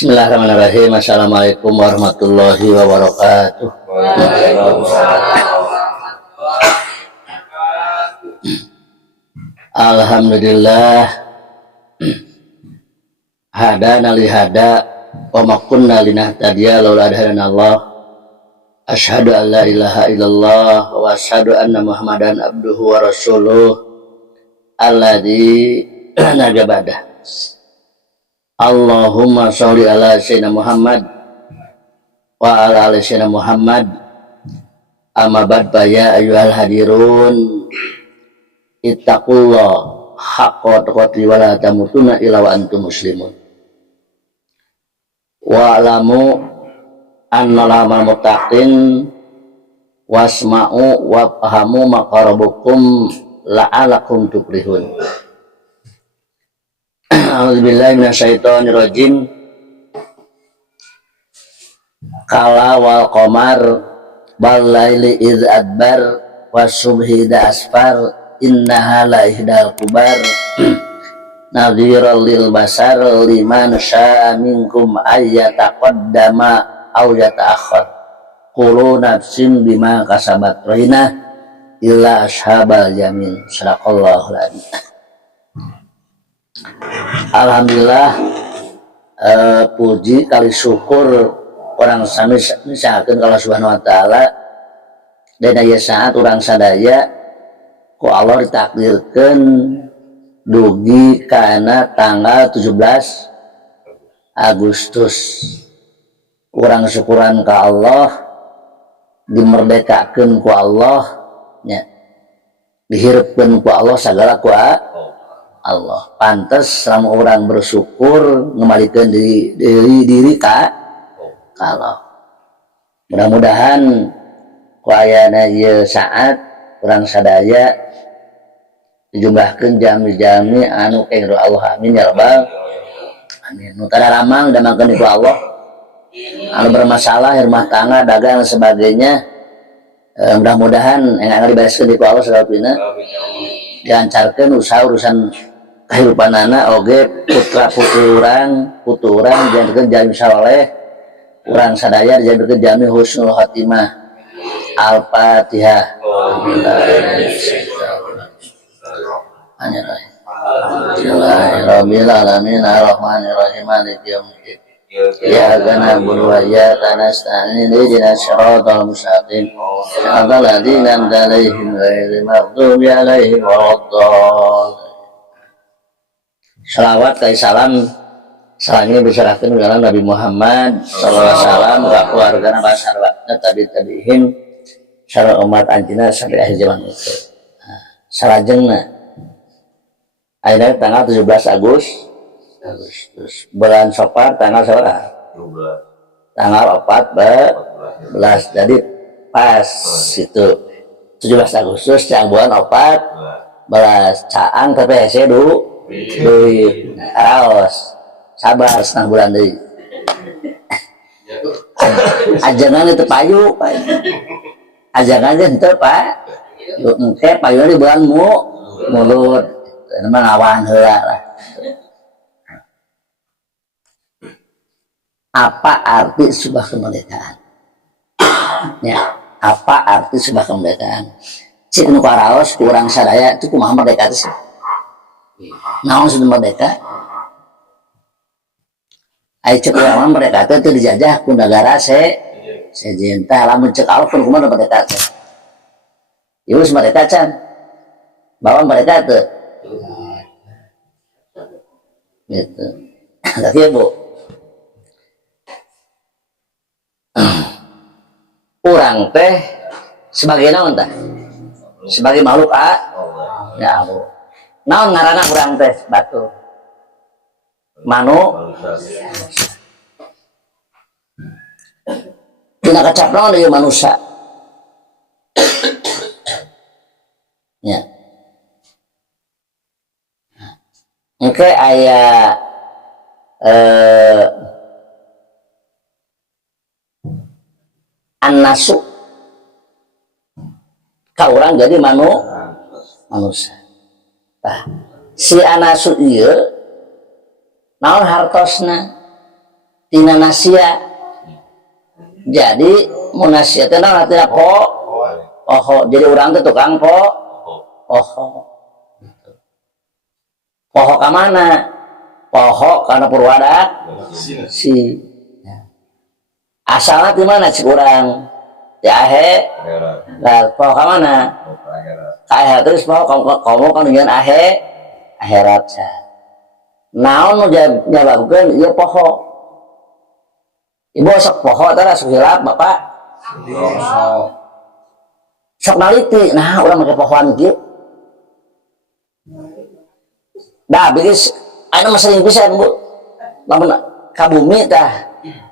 Bismillahirrahmanirrahim. Assalamualaikum warahmatullahi wabarakatuh. Alhamdulillah hadana li hada wa ma kunna linahtadiya laula hadana asyhadu an la ilaha illallah wa asyhadu anna muhammadan abduhu wa rasuluh alladzi najabadah. Allahumma sholli ala sayyidina Muhammad wa ala ali sayyidina Muhammad. Amma ba'd, ya ayyuhal hadirun ittaqullah haqqa tuqatih wa la tamutunna illa wa antum muslimun. Wa alamu annal muttaqin wasma'u wa fahamu maqarabukum la'alakum tuflihun. A'udzubillahi minasyaitonir rajim. Kala wal qamar bal laili idz adbar wasubhi idza asfar innaha la ihdal kubar nadhiral lil basar liman syaa minkum ayyataqaddama aw yata'akhkhar qulu nafsin bima kasabat rahina illa ashabal yamin. Sadaqallahul adzim. Alhamdulillah, puji kali syukur orang sami misalkan kalau subhanahu wa ta'ala dan aya saat orang sadaya ku Allah ditakdirkan dugi karena tanggal 17 Agustus orang syukuran ke Allah dimerdekakan ku Allah ya, dihirupkan ku Allah segala ku Allah. Pantas selama orang bersyukur ngembalikan diri ka Allah. Mudah-mudahan ku ayana ieu saat urang sadaya dijumlahkeun jami-jami anu kengro Allah, amin ya rabbal amin. Nu tara lamang damangkeun ku Allah, anu bermasalah rumah tangga dagang dan sebagainya, mudah-mudahan engak dibereskeun ku Allah sadapina, dilancarkeun usaha urusan kehidupan anak oge putu urang dijadikan jami saleh, urang sadaya dijadikan jami husnul khotimah. Al-Fatihah. Alhamdulillahirabbil alamin arrahmanirrahim maliki yaumiddin. Iyyaka na'budu wa iyyaka nasta'in ihdinas siratal mustaqim siratal ladzina an'amta 'alaihim ghairil maghdubi 'alaihim waladdallin. Salawat kali salam salangnya diserahkan kepada Nabi Muhammad sallallahu alaihi wasallam wa keluargana masyarakat tabi'in sareng umat anjina sampai akhir zaman itu. Nah, salajengna ayeuna tanggal 17 Agustus bulan Safar tanggal sabaraha? 12. Tanggal 14 jadi pas itu 17 Agustus yang bulan 14 caang tapi hese duit raos sabar setengah bulan deui. Ajangan itu payu ajangan itu pak engke payuna di bulan mulut memang awan heula lah. Apa arti sebuah kemerdekaan? Ya, apa arti sebuah kemerdekaan? Cik nu karaos kurang sadaya itu kumaha merdeka teh? Naon sudah merdeka? Ai cek urang merdeka teh dijajah ku negara sejen teh lamun cek Allah pun kumaha merdeka teh. Ieu merdeka can. Bawa merdeka teh. Gitu. Tapi Bu, urang teh sebagai naon tah? Sebagai makhluk ya Bu. Naon ngaranna urang teh batu? Tina kecap naon ieu manusia? Ya. Engke aya an-nasu ka urang jadi manusia. Tah si anasu ieu naon hartosna? tina nasia. Jadi mun nasia teh naon artina poho. Jadi urang teh tukang poho. Poho ka mana? Poho kana Purwadak si. Asalna di mana cik urang? Di ahe. Lah poho ka mana? Ka akhirat terus poho kamu kan ngeun akhirat. Naon nu nyababkeun ieu poho? Ibu sok poho teh sok hilap Bapak. Sok naliti. Nah, urang make pohoan kieu. Dah beres anu mah sering pisan Bu. Lamun ka bumi tah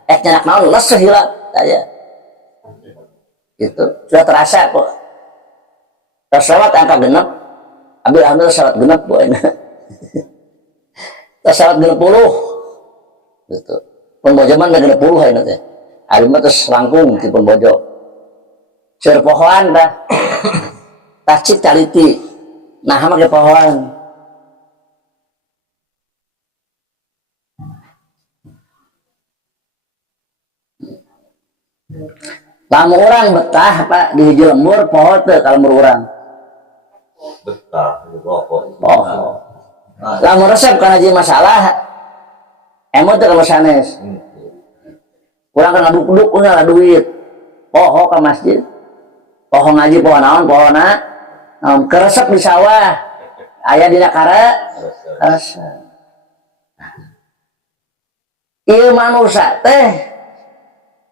nyanak naon les hilap aya. Gitu. Sudah terasa kok. Terselewat angka genep. Abi alhamdulillah selewat genep Bu. Terselewat 60. Gitu. Pembojoman udah 60 ayeuna teh. Ari mah terus langkung ti pembojo. Seur pohoan tah. Tah cik taliti. Nah make pohoan. Lamun urang betah Pak di hiji lembur poho teu ka lembur urang. Betah di poho. Lamun resep kana jadi masalah emot teh kalau sanes. Urang kan ngaduk-duk punya duit. Poho ka masjid. Poho ngaji poho naon? Pohona naon keresep di sawah. Aya dina karasa. Ieu manusia teh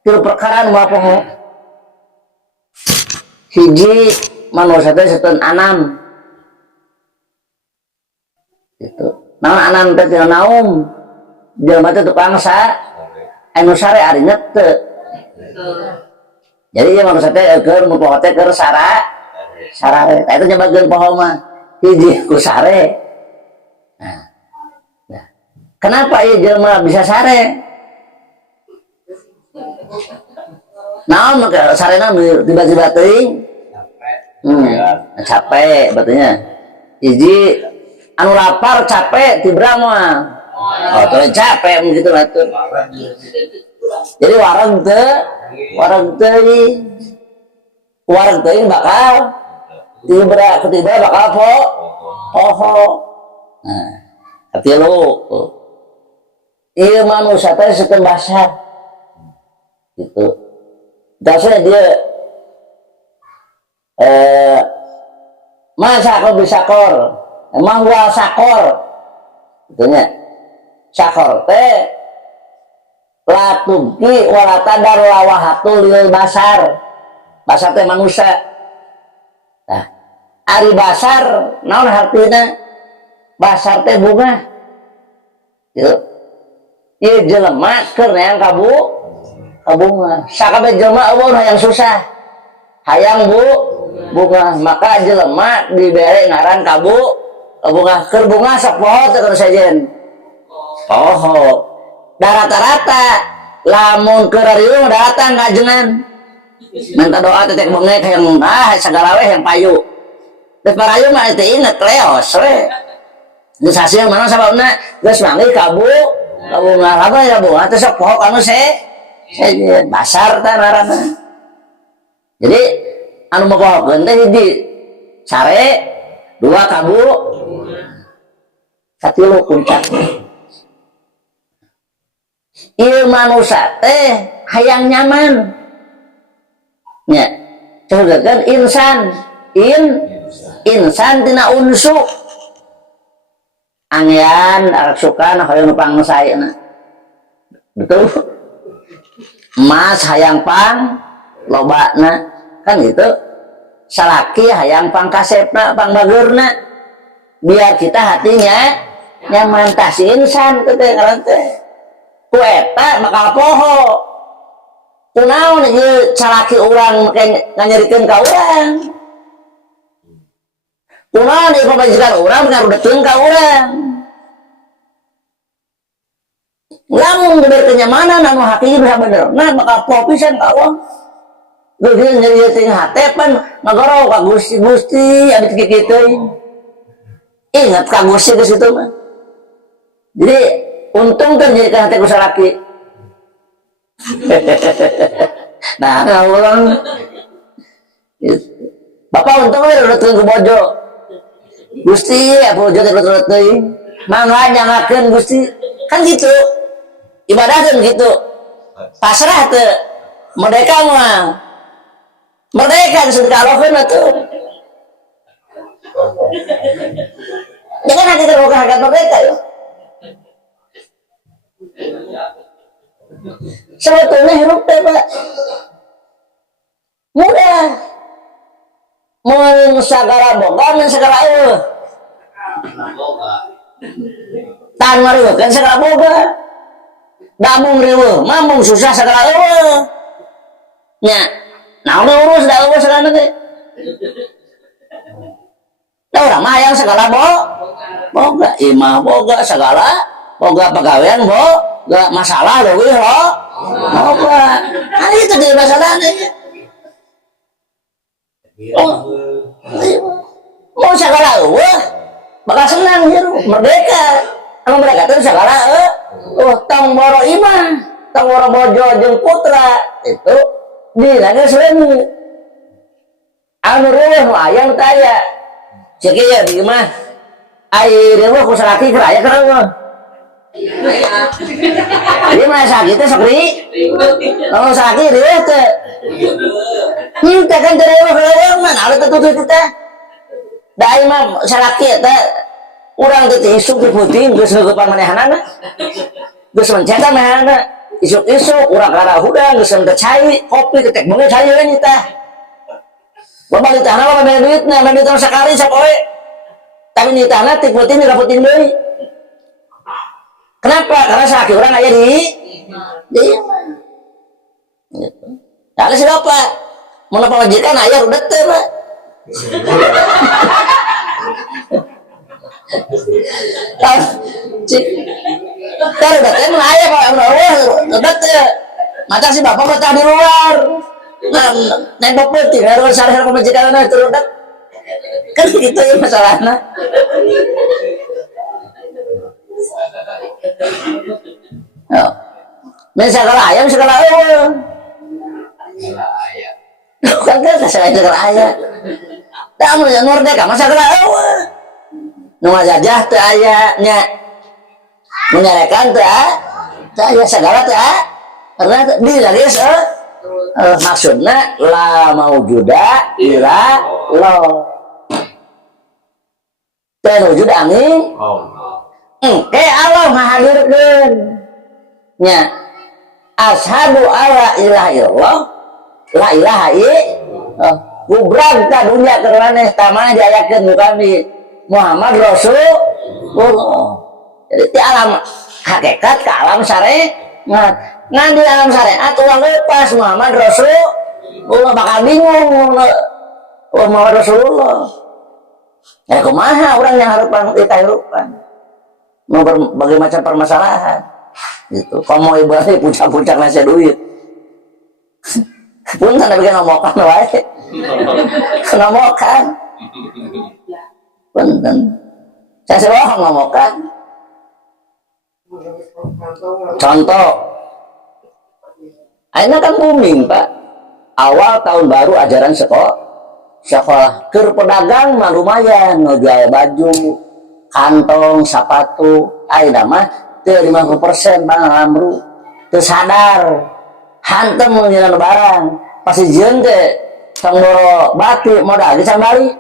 tilu perkaraan moal poho. Hiji manusia teh seteun anam. Gitu. Naon anam teh tina naum. Jelema teh tukang anu sare ari teu. Jadi ieu manusia teh keur nu poho teh keur sarare. Eta nyebabkeun poho mah hiji ku sare. Nah. Kenapa ieu jelema bisa sare? Naon maka sarena tiba-tiba teuing? Capek batunya. Hiji anu lapar capek tibrang mah. Oh, tuh capek begitu lah tuh. Jadi warang teuing bakal ketiba bakal poho. Nah, katilu. Ieu manusia teh sekeun basar. Gitu. Dasarnya dia masa kau bisa sakor, emang gua sakor, itunya sakor teh latubki walatadar lawahatul lil basar teh manusia. Nah, ari basar naon artina? Basar teh bunga. Gitu. Ieu jelema keur neang bunga. Sakabeh jelema eueuh hayang susah. Hayang bunga, maka jelema dibere ngaran bunga. Keur bunga sok poho teh keur sajen. Poho. Da rata-rata lamun keur riung datang ngajengan. Minta doa teh bengek hayang sagala we hayang payu. Teh parayu mah teh inget leos we. Geus hasil mana sababna geus manggi ka bunga. Apa ya bunga teh sok poho kanu basar teh ngaranna. Jadi anu mapohokeun teh hiji sare, dua kabu, katilu puncak. Ieu manusia teh hayang nyaman. Nya, cobakeun insan tina unsu. Angyan arsukan hayang pangsaeuna. Betul? Mas hayang pang lobana kan gitu. Salaki hayang pang kasepna pang bageurna biar kita hatinya nyaman. Tah si insan teh ngaran teh ku eta bakal poho. Kunaon ieu salaki urang make nganyerikeun ka urang? Kunaon ieu pamajikan urang ngarudekeun ka urang? Lamun bener kenyamanan anu hakiki bisa bener, nah bakal poho pisan ka Allah. Geus nyeri teh hate pan ngagoro ka Gusti abis kitu. Ingat ka Gusti geus kitu mah. Jadi untung teh jadi ka hate ku salaki. Nah orang bapak untung udah ke bojo Gusti aku bojo terus mangga jangakeun Gusti kan gitu ibadah kan gitu pasrah tuh merdeka mah merdeka sudah kalaukeun tuh jangan nanti terbuka harga merdeka yuk sebetulnya hidup teh Pak mudah mun sagala boga mun sagala eueuh tan marieukeun sagala boga damung riweuh mamung susah sagala eueuh nya naon urus da eueuh sagala teh da urang mah hayang sagala boga imah boga sagala boga pagawean boga masalah leuwih lo boga ari itu di masalahna mau sagala eueuh bakal senang hirup merdeka anu merdeka teh sagala tong boro imah tong boro bojo jeung putra itu dina geus leungeut anu reueuh nu aya nu teu aya ceuk ieu di imah ai reueuh ku salaki keur aya keur reueuh ieu mah sakit teh sok kalau sakit reueuh teh teh kan teu reueuh mah naon teh tutup teh da ieu mah salaki teh urang teh isuk di puting geus ngeupan manehanana geus mencetak manehanana isuk-isuk urang kana hudang geus teu cai kopi teh beungeut cai we nya teh loba ditahna loba bade duitna bade duit sakali sapoe tapi nitahna ti puting diraputin deui kenapa karena salaki urang aya di imah gitu tah geus loba mun pamajikan aya rudet teh Pak Taruh datang ayah Pak udah mata si bapak betah di luar nembok putih harus sehari-hari pemajikan itu udah kan gitu ya masalahnya segala ayam segala ayam kan segala ayam tak mau merdeka masa segala ayam nu jajah teu aya nya menyarekan teu aya segala teu karena di geus maksudna la maujuda ila lo teu wujud angin Allah ngahadirkeun nya asyhadu alla ilaha illallah la ilaha illallah gubrag ka dunya keur maneh tamah diayakeun ku kami Muhammad Rasulullah. Jadi di alam hakikat ke alam syariat. Nah di alam syariat uang lepas Muhammad Rasulullah bakal bingung Muhammad Rasulullah. Ya kumaha orang yang harapan kita hirupan. Mau berbagai macam permasalahan. Gitu. Kalau mau ibadah puncak-puncak nasi duit. Pun sana bikin ngomokan wae. Ngomokan. Punten. Saya sering ngomokan. Contoh. Ayeuna kan booming, Pak. Awal tahun baru ajaran sekolah. Keur pedagang mah lumayan ngejual baju, kantong, sepatu. Ayeuna mah teu 50% Bang Lamru. Teu sadar. Hantem ngeunjeun barang. Pasti jieun teh tong boro batik modal geus balik.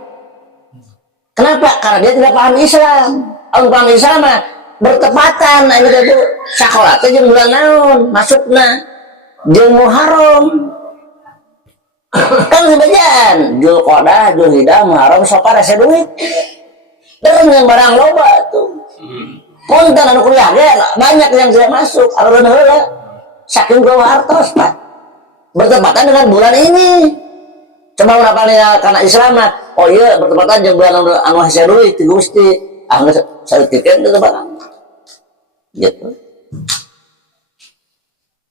Kenapa? Karena dia tidak paham Islam. Orang paham Islam mah bertepatan ini itu sekolah teh jeung bulan naon masukna jeung Muharram. Kan sebejaan Zulqa'dah, Zulhijjah, Muharram sopar asa duit. Terus yang barang loba tuh. Punten anu kuliah ge banyak yang tidak masuk, alurun heula. Saking gawa hartos, Pak. Bertepatan dengan bulan ini. Coba urapalnya karena Islam mah oh iya bertepatan jeung bulan anu hese duit ti Gusti ah geus saeutik teh barang gitu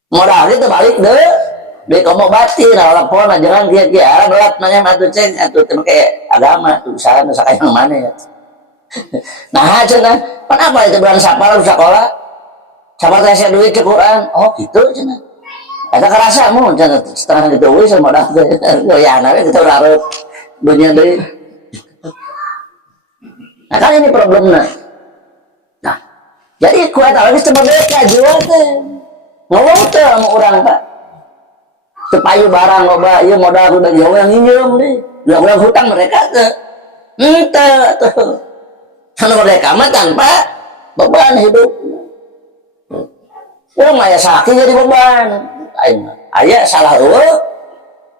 modal itu balik deh di komo batin telepon jangan kia belat nanya atuh ceng atuh teh make agama tuh usaha nu sakayang mana ya nah cenah kenapa itu bulan Sapar sekolah Sapar teh hese duit ke Quran oh gitu cenah Eta kerasa mau setengah gitu wis modal goyana kita urareup dunia deui. Nah kan ini problemnya. Nah, jadi ku eta lagi merdeka jiwa teh. Ngomong teh sama orang Pak. Supaya barang loba ieu modal udah jauh yang nginjem deui. Udah hutang mereka teh. Henteu tuh. Anu merdeka mah tanpa beban hidup. Orang aya sakit jadi beban. Aya salah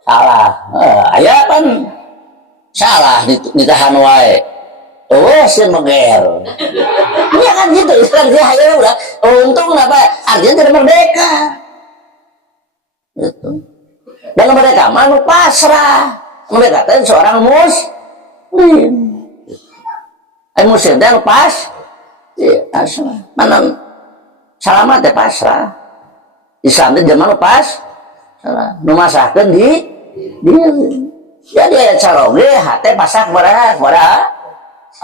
salah. Aya kan salah ditahan wae. Sih meger. Iya kan gitu. Kan dia ayo udah untung apa? Artinya tidak merdeka. Gitu. Dan mereka manu pasrah. Mereka itu seorang muslim. Muslim dan pas. Iya, pasrah. Mana salamat ya pasrah. Islam itu zaman pas. Salah. Nu masahkeun di jadi aya caroge hate pasrah kepada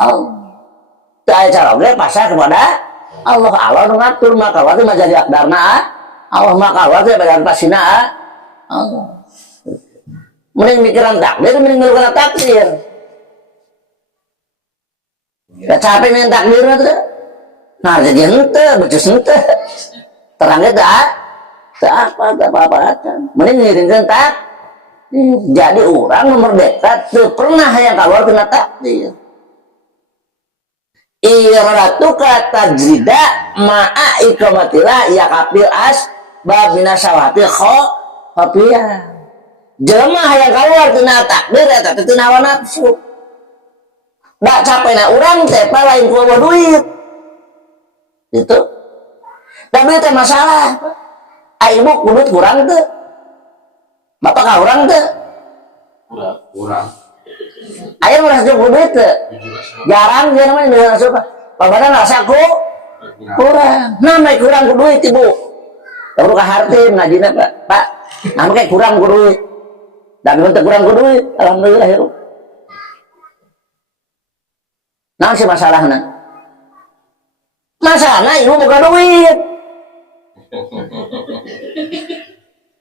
Allah. Aya caroge pasrah kepada Allah. Allah nu ngatur maka waktu mah jadi akdarna Allah maka waktu badan pasina Allah. Mending mikiran takdir, mending mikiran takdir. Ya capek main takdir itu. Nah jadi ente, becus ente. Terangnya tak apa-apa. Mending ngiringkan takdir. Jadi orang merdeka tuh pernah yang keluar kena takdir. Iradatuka tajrida ma'a iqamatillah ya kapil asbab minasawati khafiyah. Jelema yang keluar kena takdir eta teh nawa nafsu. Da capena urang teh lain ku bawa duit. Gitu. Tapi teh masalah. Ibu kudut kurang teh. Bapak ka urang teh? Kurang. Aya merasa cukup duit teh. Jarang dia namanya merasa cukup. Babana rasa ku kurang. Nah, mai kurang ku duit ibu. Baru ka hartim ngajina Pak. Pak, nama kayak kurang ku duit. Dan bentuk kurang ku duit. Alhamdulillah ya. Nah, si masalahna. Masalahna ibu buka duit.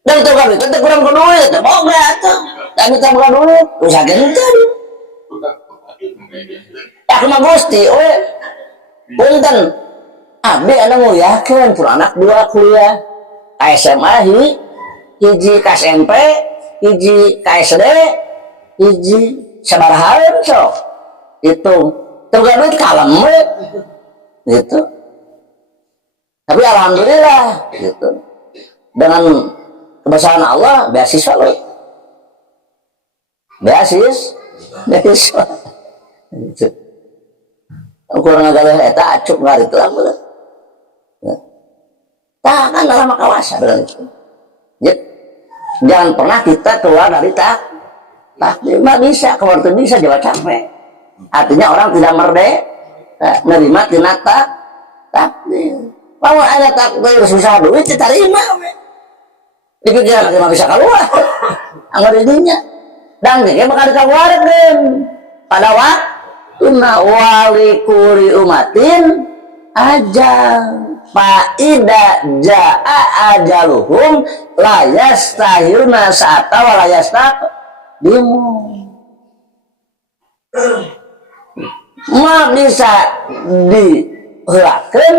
Dan itu kan itu kurang ku duit, boga tuh. Dan kita buka duit, usaha genten. Ya kemah Gusti, punten. Abdi anu nguliahkeun pur anak 2 kuliah. Ka SMA hiji ka SMP, hiji ka SD, hiji sabaraha sok. Itu tugas duit kalem we. Gitu. Tapi alhamdulillah gitu. Dengan kebesaran Allah beasiswa loh. Beasiswa. Gitu. Kurang agak eta acuk ngari itu lah. Ya. Kan dalam kawasan berarti. Ya. Jangan pernah kita keluar dari takdir. Bisa keluar itu bisa jangan capek. Artinya orang tidak merdeka, menerima tina takdir. Kalau ada takdir susah duit diterima. Dipikir lagi mah bisa keluar. Anggar ininya. Dan dia bakal dikeluarkan pada waktu wali kuli umatin ajal. Faida jaa ajaluhum la yastahiruna sa'ata wa la yastaqdimu. Ma bisa dihelakeun,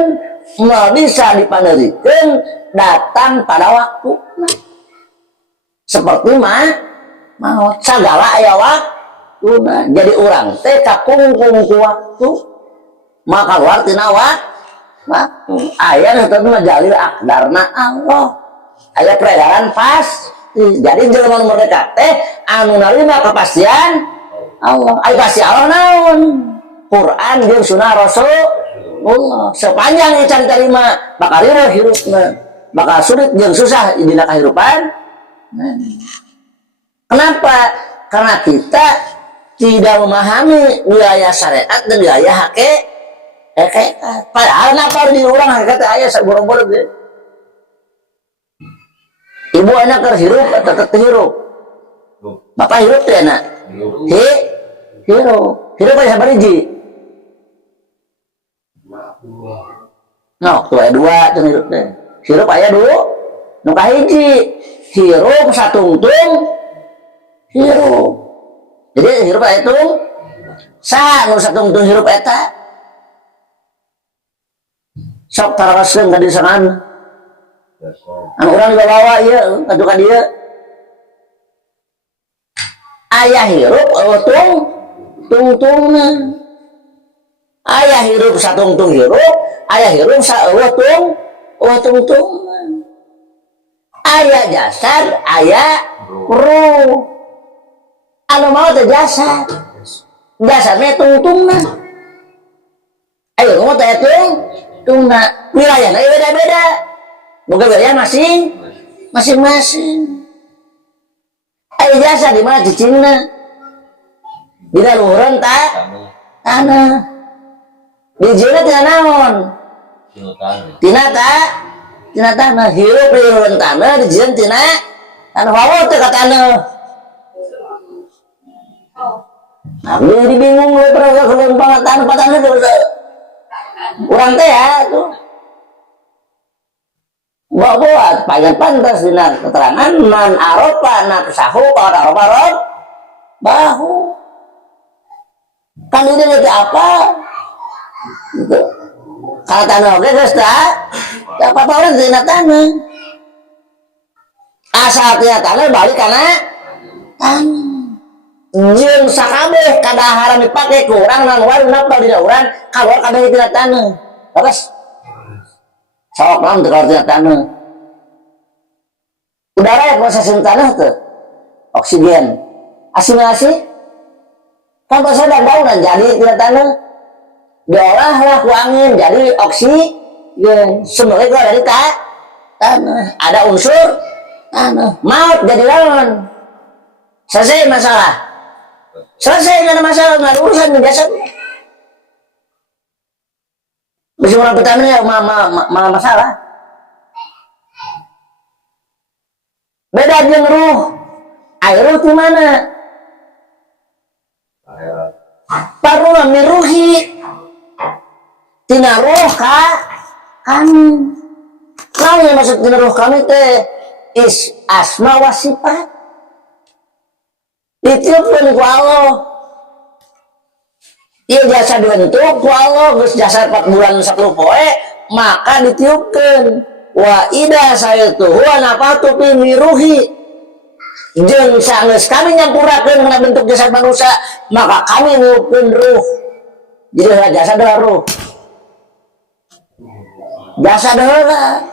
ma bisa dipanderikeun datang pada waktu. Seperti mau segala aya waktu. Jadi orang teh kakungkung ku waktu. Maka keluar tina waktu. Aya nu majalil akdarna Allah. Aya peredaran pas. Jadi jelema merdeka teh anu narima kepastian Allah. Ai pasti Allah naon? Quran jeung sunah Rasulullah. Sepanjang can terima bakal hirupna. Bakal sulit jeung susah dina kahirupan. Kenapa? Karena kita tidak memahami wilayah syariat dan wilayah hakikat. Padahal napa di orang hakikat aya saboro-boro ge. Ibu anak terhirup atau terhirup? Bapak hirup teh anak? Hirup. Hirup aya sabariji? No, tuh aya 2 jeung hirup teh. Hirup aya 2. nu kahiji hirup satungtung hirup. Jadi hirup itu saha nu satungtung hirup eta sok taraskeun ka disangan anu urang dibawa ieu kadu ka dieu aya hirup tungtungna aya hirup satungtung hirup aya hirup tungtungna aya jasad aya ruh anu mau teh jasadnya tungtungna ayo kamu teh tungtungna wilayahna beda-beda boga wilayah masing-masing ayo jasad di mana cicingna dina luhureun tanah di jieuna tina naon tina tanah hirup di luhureun tanah di jieun tina tanah wawo teh ka tanah. Aku jadi bingung lu pernah keluar pangatan itu kurang teh ya tuh buat panjang pantas dinar keterangan man aropa nafsahu kalau aropa rob bahu kan ini nanti apa gitu kalau tanah oke guys apa orang di tanah asal tiap tanah balik karena tanah jeung sakabeh kadaharan dipake ku urang nang warna bal dina urang kaluar kabeh tina taneuh. Terus sok naon teu kaluar tina taneuh. Udara yang proses tina taneuh teu oksigen. Asimilasi kan proses daunan jadi tina taneuh. Diolah lah ku angin jadi oksigen. Semuanya keluar dari taneuh. Ada unsur taneuh. Maut jadi lawan. Selesai masalah. Selesai, nggak ada masalah, nggak ada urusan dengan jasad. Bisa orang pertama ya malah masalah. Beda dengan ruh. Air ruh di mana? Paruh miruhi. Tina ruh kami. Kau yang maksud tina ruh kami teh asma wa sifat. Ditiupkan ku Allah. Ia jasa dibentuk ku Allah geus jasa 4 bulan 1 poe maka ditiupkan wa ida sayatu huwa nafatu fi miruhi jeung sageus kami nyampurakeun kana bentuk jasad manusia maka kami niupkeun ruh. Jadi jasad adalah ruh. Jasad adalah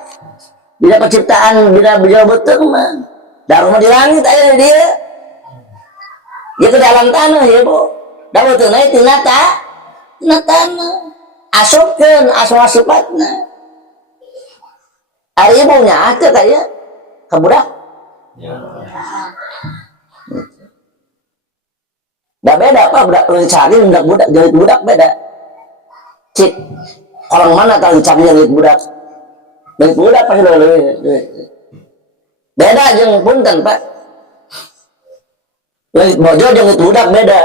bila penciptaan bila beliau betul mah daruh di langit aya dia. Ya ke dalam tanah ya bu, dah betul naik tina tanah, asupkan asal sifatnya. Hari ibunya ada kayak kebudak. Dah beda apa budak lencari budak jadi budak beda. Cik, orang mana tahu cari jadi budak? Jadi budak pasti lebih. Beda jeung punten pak. Bojo jeung budak beda.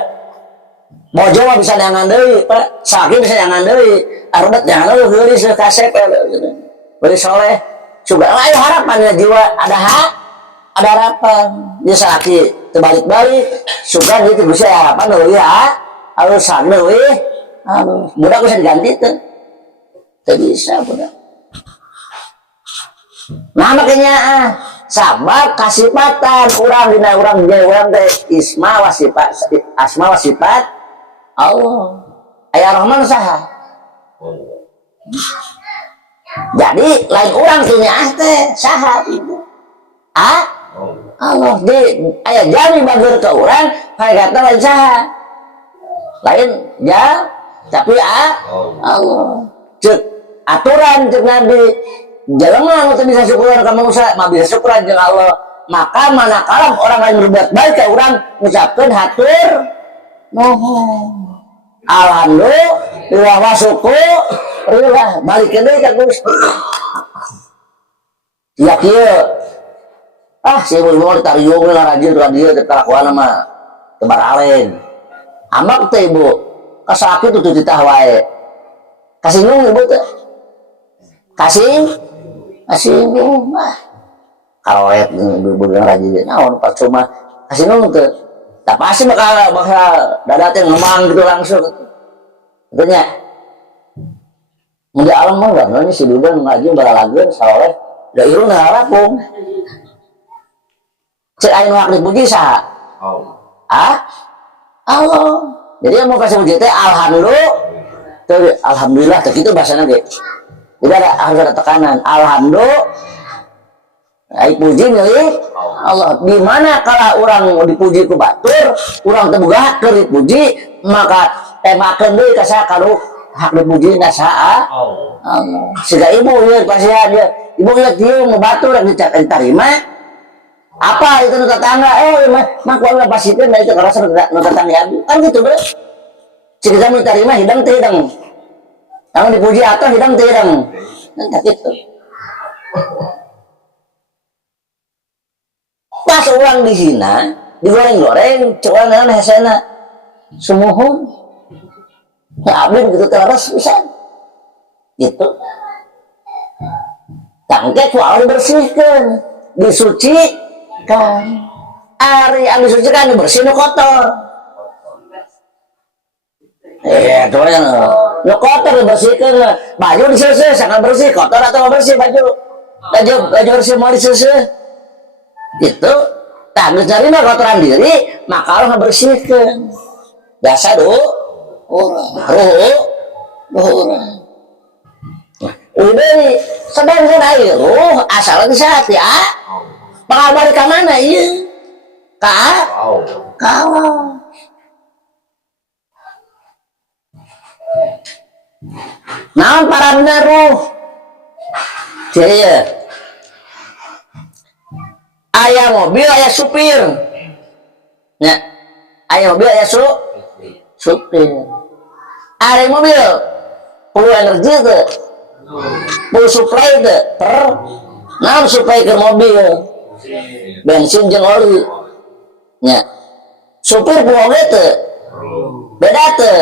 Bojo mah bisa nyangan deui, Pak. Sakit bisa nyangan deui. Arudat jangan lu geulis kasep gitu. Beri soleh. Sudah ayo harapan jiwa ada hak, ada harapan. Dia sakit terbalik-balik. Suka gitu bisa harapan deui ya. Harus sakit deui. Budak bisa diganti tuh. Teu bisa budak. Nah makanya sabab kasifatan urang dina urang jeung urang teh asma wa sifat Allah. Aya Rahman saha? Jadi lain urang teh nyaah teh saha itu? Allah di aya jami bageur ka urang hakikatna lain saha? Lain ja tapi Allah. Cek aturan cek Nabi jelema anu teu bisa syukuran ka manusia mah bisa syukuran jeung Allah. Maka manakala orang lain berbuat baik ka urang ngucapkeun hatur nuhun. Alhamdulillah wa syukur balikeun deui ka Gusti. Ya kieu si ibu mau ditariung lah rajin radio teh kalakuan mah tebar alen. Ambak teh ibu kasakit tuh ditah wae. Kasinggung ibu teh. Kasinggung mah kawet beberapa rajin naon pas cuma kasih nung tuh tak pasti bakal dadatnya ngemang gitu langsung katanya menjak alam mah warnanya si duda ngaji baralageun saleh da irung harapung cek aya nu hak dipuji saha Allah jadi mau kasih puji teh alhamdulillah teh kitu bahasana ge jadi harus ada tekanan alhamdulillah ai puji milik Allah. Di mana kalau orang dipuji ku batur orang teu boga hak dipuji maka temakeun deui ka saha kanu hak dipuji na saha Allah. Siga ibu ieu pasihan dia ibu lihat dia mau batur yang diterima apa itu nu tetangga mah kuaga pasikeun da itu karasa nu tetangga abi kan gitu bre siga nu diterima hidang teh hidang kalau dipuji atau hidang teh hidang kan gitu pas orang di sini digoreng-goreng coba dengan hesena semuhun ya abdi begitu terus bisa gitu tangke kual dibersihkan disucikan ari yang disucikan dibersih nu kotor coba yang nu kotor dibersihkan baju diseseh sangat bersih kotor atau bersih baju bersih mau diseseh itu tak mencari kotoran diri maka Allah bersihkan biasa orang udah sedang air ruh asal di saat ya pengabar ke mana iya kalau nah para menaruh jadi ya ayah mobil ayah supir ya ayah mobil ayah supir ada mobil perlu energi tuh perlu supply tuh nah supply ke mobil bensin jeung oli ya supir perlu tuh beda tuh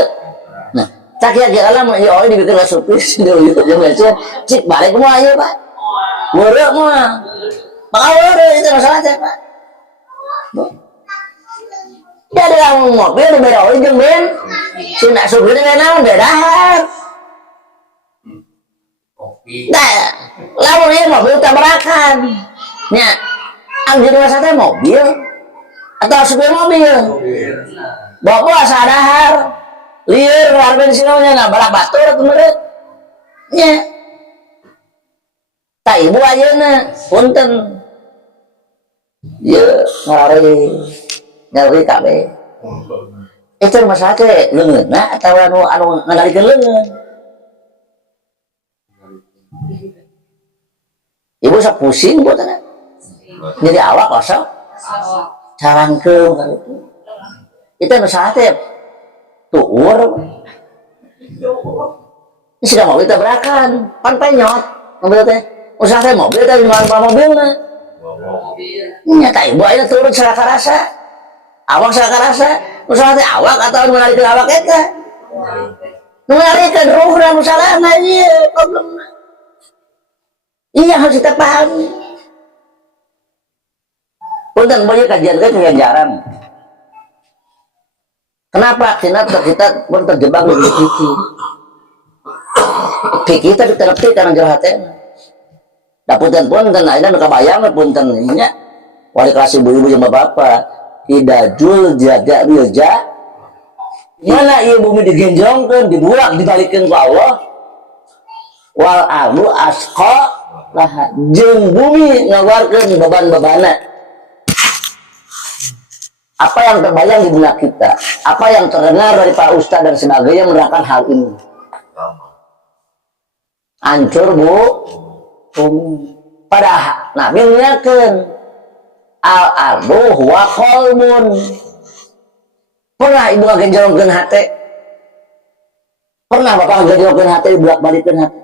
nah tak kira lah ya oli dibikin lah supir dulu itu bensin cik balik semua aja pak murah mah Pengawal itu masalahnya Pak. Jadi yang mobil beda oli jeung ben. Sina supir teh naon beda. Nah, lamun ieu mobil tabrakan. Nya, anjeun masa teh mobil atau supir mobil. Bawa sadahar. Lieur harga bensin nya balak batur atuh meureut. Nya. Tak ibu ayeuna punten. Ya, ngari kabeh. Itu masalah teh leungeunna atawa anu ngadalikeun leungeun. Ibu sok pusing buat anak. Jadi awak kosong. Carangkeun ka itu. Itu masalah teh tuur. Ini sudah mobil tabrakan, pan penyot mobil teh. Usaha teh mobil teh mobilna. Nyata ibu aja turun seraka rasa awak seraka rasa usaha teh awak atau menarikkan awak eta menarikkan ruh dan usalahna iya problemnya iya harus kita pahami punten banyak kajian jarang kenapa kita pun terjebak di fikih tapi terlepas karena jahatnya punten ayeuna kabayang punten nya wali kelas ibu-ibu jeung bapak idajul jaga bilja mana ieu bumi digenjongkeun dibuak dibalikeun ku Allah wal ardu asqa lah jeung bumi ngaluarkeun beban-bebanna apa yang terbayang di benak kita apa yang terdengar dari para ustaz dan sebagainya menerangkan hal ini hancur bu pada Nabi mengingatkan al-ardu huwa qalbun pernah ibu ngagenjongkeun hate pernah bapak ngagenjongkeun hate bolak-balikeun hate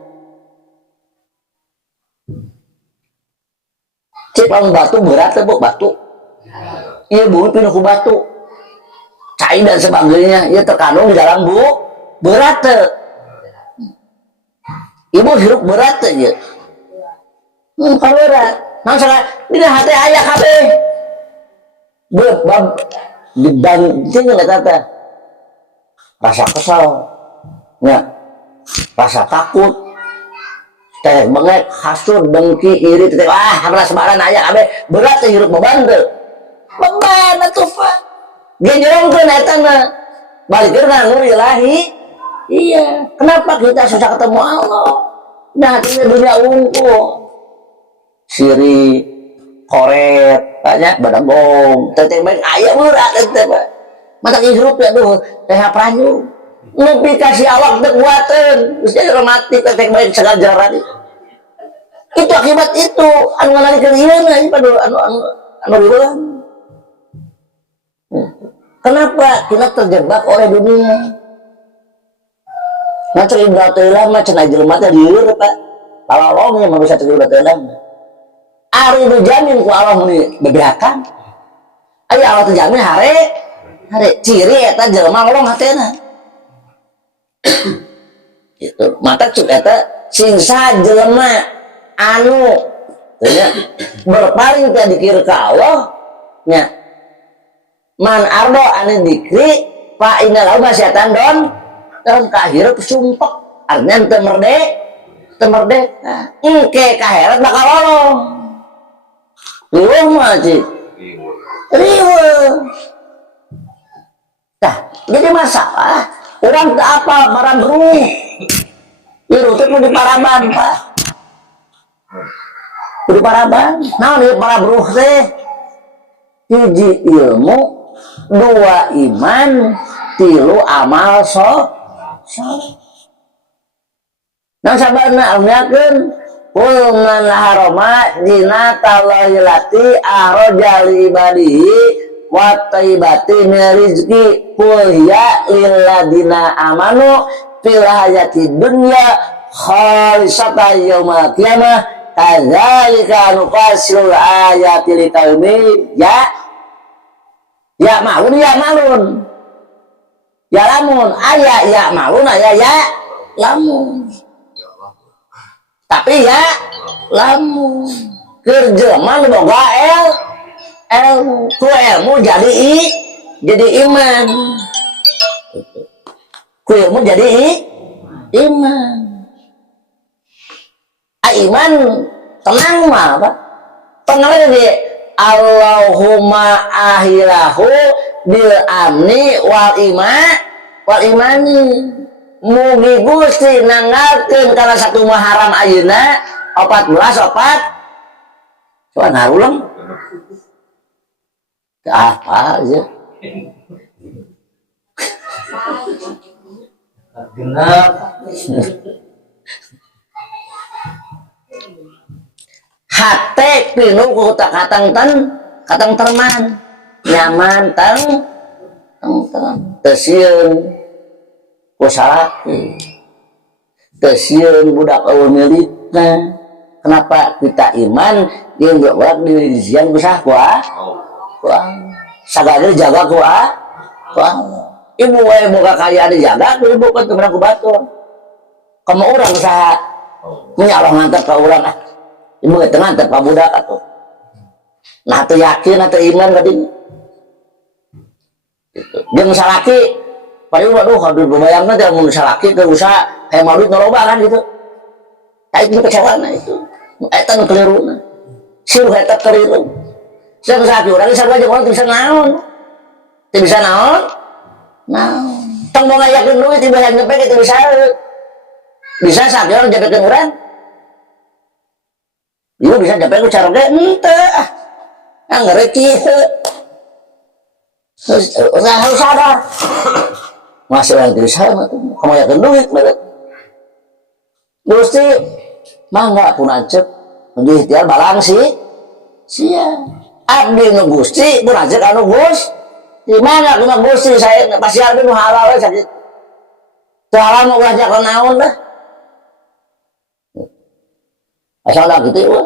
cek lamun batu berat teh batu ieu bumi pinuh ku batu cai dan sebagainya ieu terkandung di dalam berat teh ibu hirup berat teh ieu berat Masalah dina hati aya kabeh. Bab dibanding eta teh. Rasa kesal. Nya. Rasa takut. Teh bengek, hasud, dengki, iri teh hamlah sebaran aya kabeh. Berat teh hirup beban teu. Beban atuh Pak. Genjrongkeun eta mah. Balikeun ka nur ilahi. Iya, kenapa kita susah ketemu Allah? Nah, ini dunia unggul. Siri, koret, banyak badagong, teteh baik ayam murah teteh pak. Mata hirup ya tuh, teh pranyu. Nepi kasih awak teu kuateun, geus jadi mati teteh baik segala jaran. Itu akibat itu, anu ngalikeun ieu nya anu ribeun. Kenapa kita terjebak oleh dunia? Nah cerita teulah mah cenah jelema teh lieur pak. Lalolong yang manusia cerita teulah. Ari dijamin ku Allah meni bebeakan. Aya Allah terjamin hare ciri eta jelema lolong hatena. Gitu. Mata cuk eta singsa jelema anu nya berpaling teh dikir ka Allah nya. Man ardo anu dikri fa innal masyatan don kahirup sumpek artinya teu merdeka engke kaheret bakal lolong riweuh mah cik riweuh tah jadi masalah orang teu apa barang beruh ieu teh kudu diparaban Pak kudu diparaban naon ieu para beruh teh hiji ilmu dua iman tilu amal nah sabarna almiakeun kulman haroma dina talahilati ahrojali ibadihi wa taibati rizki kulya lilladina amanu fil hayati dunya khalisata yaumal qiyamah kadzalika nufasilul ayati liqaumi ya malun ya lamun aya ya malun aya ya lamun tapi ya lamun kerja man boga ilmu ku ilmu jadi iman ku ilmu jadi iman iman tenang mah apa tenang jadi Allahumma ahilahu bil amni wal imani mugi Gusti nanggalkeun kana satu Muharram ayeuna 14 soal ngarulang apa aja genap hate pinu ku katang terman nyaman tang tesieun ku salaki tesieun budak eueuh militna kenapa kita iman jeung budak diizian ku sah ku sagade jaga ku ibu wae boga kaya dijaga ku ibu kan kemenang ku batur kamu urang saha nyalong ngantep ka urang ibu eta ngantep ka budak atuh nah teu yakin atau iman kadinya gitu jeung salaki paling waduh kalau dibayangkan dia mau salaki ke usaha kayak maulid noloba kan gitu tapi itu kecewaan itu eta nu keliru siruh eta keliru saya salaki urang bisa aja orang bisa naon teu bisa naon tong mau ngayakeun duit teu bisa nyepek teu bisa salaki orang jabekeun urang ieu bisa nyepek ku cara ge henteu ngareki harus sadar masih orang diri sama kamu yakin duit banget Gusti mangga pun acep menjadi ikhtiar balang sih sia abdi nu Gusti pun acep anu Gus di mana kuna Gusti saya pasti abdi nu halal sakit teu halal mau ngajak naon dah asal dah gitu ya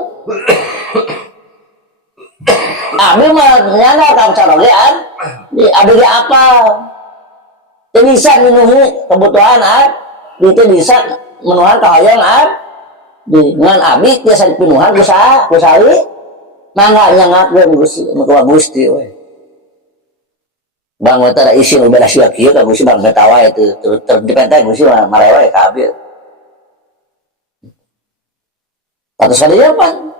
abdi mah nyana ka carogean di abdi apa teu bisa memenuhi kebutuhan itu bisa menuhan kahayang di ngan abdi biasa dipenuhan ku saha ku sawi mangga nyangakeun Gusti muga Gusti we bang eta da isin ubah sia kieu ka Gusti bang betawa itu terdipentai Gusti marewa ka abdi atas kali ya pan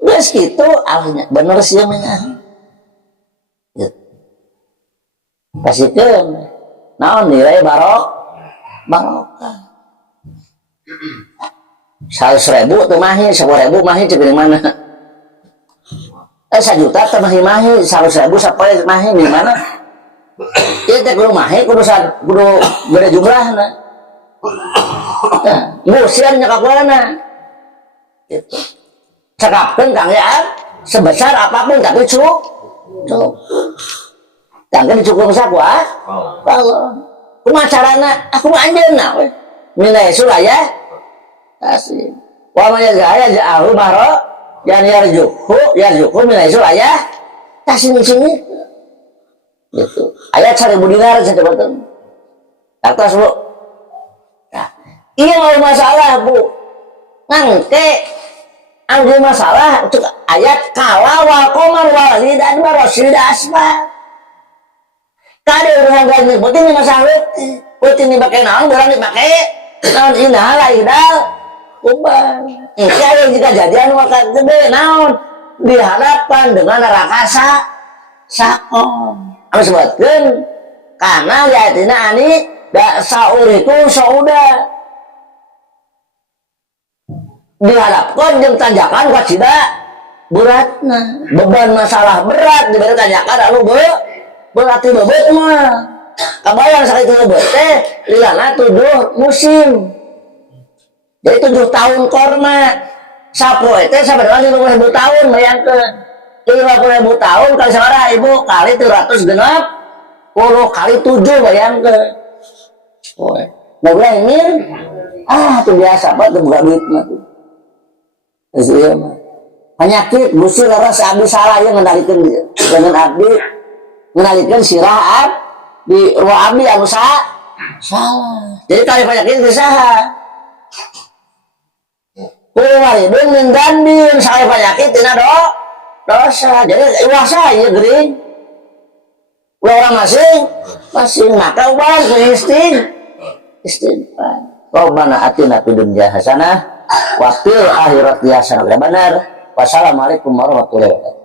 geus kitu alnya bener sia mah ya pasikeun naon nilai barokah 100.000 tuh mahi 10.000 mahi cek di mana 1 juta teh mahi 100.000 sampai mahi di mana ieu teh kudu mahi kudu beda jumlahna musian nyakakuana gitu cakapkeun Kang ya sebesar apapun tapi cukup tangga dicukup sakwa kalau kumaha carana aku mah anjeunna we minai sulaya asih wa man yazaya ja'alu mahra yan yarjuhu minai sulaya tasini sini gitu ayat 1000 dinar cenah betul atas Bu nah ieu masalah Bu ngangke angge masalah ayat kala wal qamar walidan barasid asma kade urang ganti penting masalah penting dipake naon urang dipake naon indah laidal ubah kaya jika jadian waktu gede naon dihadapkan dengan neraka sakom anu sebutkeun kana liatina ani da sauriku sauda dihadapkan jeung tanjakan ka cida beratna beban masalah berat diberi tanjakan anu berarti bebet mah kabayang sakitu bebet teh lilana 7 musim jadi 7 tahun korma sapoe teh sabaraha 50.000 tahun bayangkeun 50.000 tahun kali sabaraha Ibu kali 300 genep 10 kali 7 bayangkeun poe da ulah ingin tuh biasa banget buka duit mah tuh ieu mah penyakit Gusti leres abdi salah yang ngendalikeun dengan abdi ngendalikeun sirah di ruang abdi anu salah jadi kali penyakit saha kumaridun mendandin saya penyakit tina dosa jadi iwasa ieu geuring orang masing maka ubah istighfar Rabbana atina fid dunya hasanah wa fil akhirati hasanah benar wassalamualaikum warahmatullahi wabarakatuh